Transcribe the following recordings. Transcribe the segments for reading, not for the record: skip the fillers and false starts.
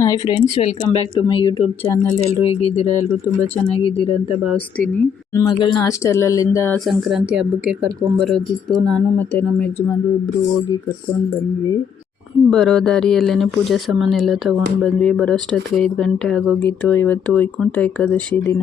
Hi friends, welcome back to my YouTube channel. ಎಲ್ಲರೂ ಹೇಗಿದ್ದೀರಾ? ಎಲ್ಲರೂ ತುಂಬ ಚೆನ್ನಾಗಿದ್ದೀರಾ ಅಂತ ಭಾವಿಸ್ತೀನಿ. ನನ್ನ ಮಗಳನ್ನ ಹಾಸ್ಟೆಲಲ್ಲಿಂದ ಸಂಕ್ರಾಂತಿ ಹಬ್ಬಕ್ಕೆ ಕರ್ಕೊಂಬರೋದಿತ್ತು. ನಾನು ಮತ್ತು ನಮ್ಮ ಯಜಮಾನರು ಇಬ್ಬರು ಹೋಗಿ ಕರ್ಕೊಂಡು ಬಂದ್ವಿ. ಬರೋ ದಾರಿಯಲ್ಲೇ ಪೂಜೆ ಸಾಮಾನೆಲ್ಲ ತೊಗೊಂಡು ಬಂದ್ವಿ. ಬರೋಷ್ಟೊತ್ತಿಗೆ 5 ಗಂಟೆ ಆಗೋಗಿತ್ತು. ಇವತ್ತು ವೈಕುಂಠ ಏಕಾದಶಿ ದಿನ.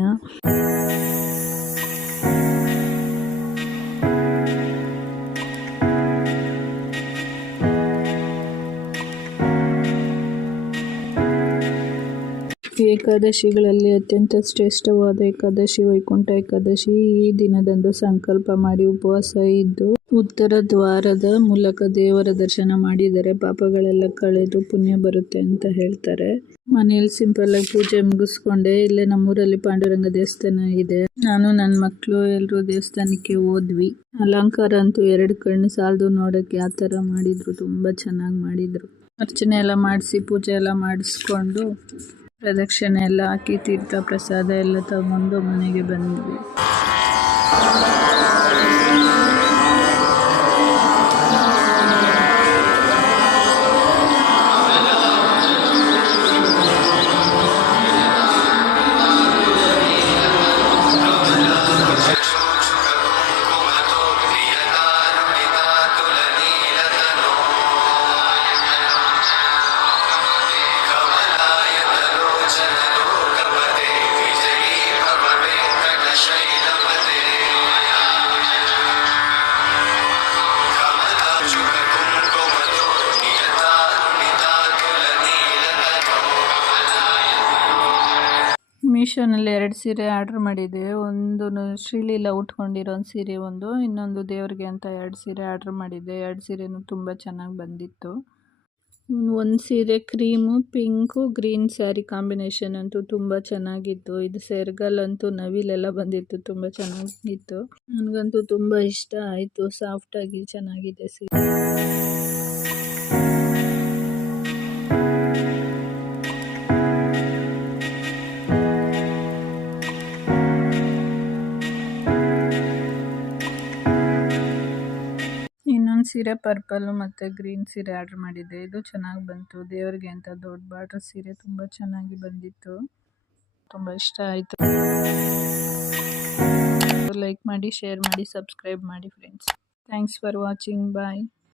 ಏಕಾದಶಿಗಳಲ್ಲಿ ಅತ್ಯಂತ ಶ್ರೇಷ್ಠವಾದ ಏಕಾದಶಿ ವೈಕುಂಠ ಏಕಾದಶಿ. ಈ ದಿನದಂದು ಸಂಕಲ್ಪ ಮಾಡಿ ಉಪವಾಸ ಇದ್ದು ಉತ್ತರ ದ್ವಾರದ ಮೂಲಕ ದೇವರ ದರ್ಶನ ಮಾಡಿದರೆ ಪಾಪಗಳೆಲ್ಲ ಕಳೆದು ಪುಣ್ಯ ಬರುತ್ತೆ ಅಂತ ಹೇಳ್ತಾರೆ. ಮನೆಯಲ್ಲಿ ಸಿಂಪಲ್ ಆಗಿ ಪೂಜೆ ಮುಗಿಸ್ಕೊಂಡೆ. ಇಲ್ಲೇ ನಮ್ಮೂರಲ್ಲಿ ಪಾಂಡುರಂಗ ದೇವಸ್ಥಾನ ಇದೆ. ನಾನು ನನ್ನ ಮಕ್ಕಳು ಎಲ್ಲರೂ ದೇವಸ್ಥಾನಕ್ಕೆ ಹೋದ್ವಿ. ಅಲಂಕಾರ ಅಂತೂ 2 ಕಣ್ಣು ಸಾಲದು ನೋಡೋಕ್ಕೆ. ಆ ಥರ ಮಾಡಿದ್ರು, ತುಂಬ ಚೆನ್ನಾಗಿ ಮಾಡಿದ್ರು. ಅರ್ಚನೆ ಎಲ್ಲ ಮಾಡಿಸಿ ಪೂಜೆ ಎಲ್ಲ ಮಾಡಿಸ್ಕೊಂಡು ಪ್ರದಕ್ಷಿಣೆ ಎಲ್ಲ ಹಾಕಿ ತೀರ್ಥ ಪ್ರಸಾದ ಎಲ್ಲ ತಗೊಂಡು ಮನೆಗೆ ಬಂದ್ವಿ. ಮೀಶೋನಲ್ಲಿ 2 ಸೀರೆ ಆರ್ಡ್ರ್ ಮಾಡಿದ್ದೆ. ಒಂದು ಶ್ರೀಲೀಲಾ ಉಟ್ಕೊಂಡಿರೋ ಒಂದು ಸೀರೆ, ಇನ್ನೊಂದು ದೇವ್ರಿಗೆ ಅಂತ 2 ಸೀರೆ ಆರ್ಡ್ರ್ ಮಾಡಿದ್ದೆ. 2 ಸೀರೆನೂ ತುಂಬ ಚೆನ್ನಾಗಿ ಬಂದಿತ್ತು. ಒಂದು ಸೀರೆ cream, pink, green sari combination ಅಂತೂ ತುಂಬ ಚೆನ್ನಾಗಿತ್ತು. ಇದು ಸೆರ್ಗಲ್ಲಂತೂ ನವಿಲೆಲ್ಲ ಬಂದಿತ್ತು, ತುಂಬ ಚೆನ್ನಾಗಿತ್ತು. ನನಗಂತೂ ತುಂಬ ಇಷ್ಟ ಆಯಿತು. ಸಾಫ್ಟಾಗಿ ಚೆನ್ನಾಗಿದೆ ಸೀರೆ. ಇನ್ನೊಂದು ಸೀರೆ ಪರ್ಪಲ್ ಮತ್ತು ಗ್ರೀನ್ ಸೀರೆ ಆರ್ಡ್ರ್ ಮಾಡಿದ್ದೆ. ಇದು ಚೆನ್ನಾಗಿ ಬಂತು. ದೇವರಿಗೆ ಅಂತ ದೊಡ್ಡ ಬಾರ್ಡರ್ ಸೀರೆ ತುಂಬ ಚೆನ್ನಾಗಿ ಬಂದಿತ್ತು. ತುಂಬ ಇಷ್ಟ ಆಯಿತು. ಲೈಕ್ ಮಾಡಿ, ಶೇರ್ ಮಾಡಿ, ಸಬ್ಸ್ಕ್ರೈಬ್ ಮಾಡಿ friends. Thanks for watching. Bye.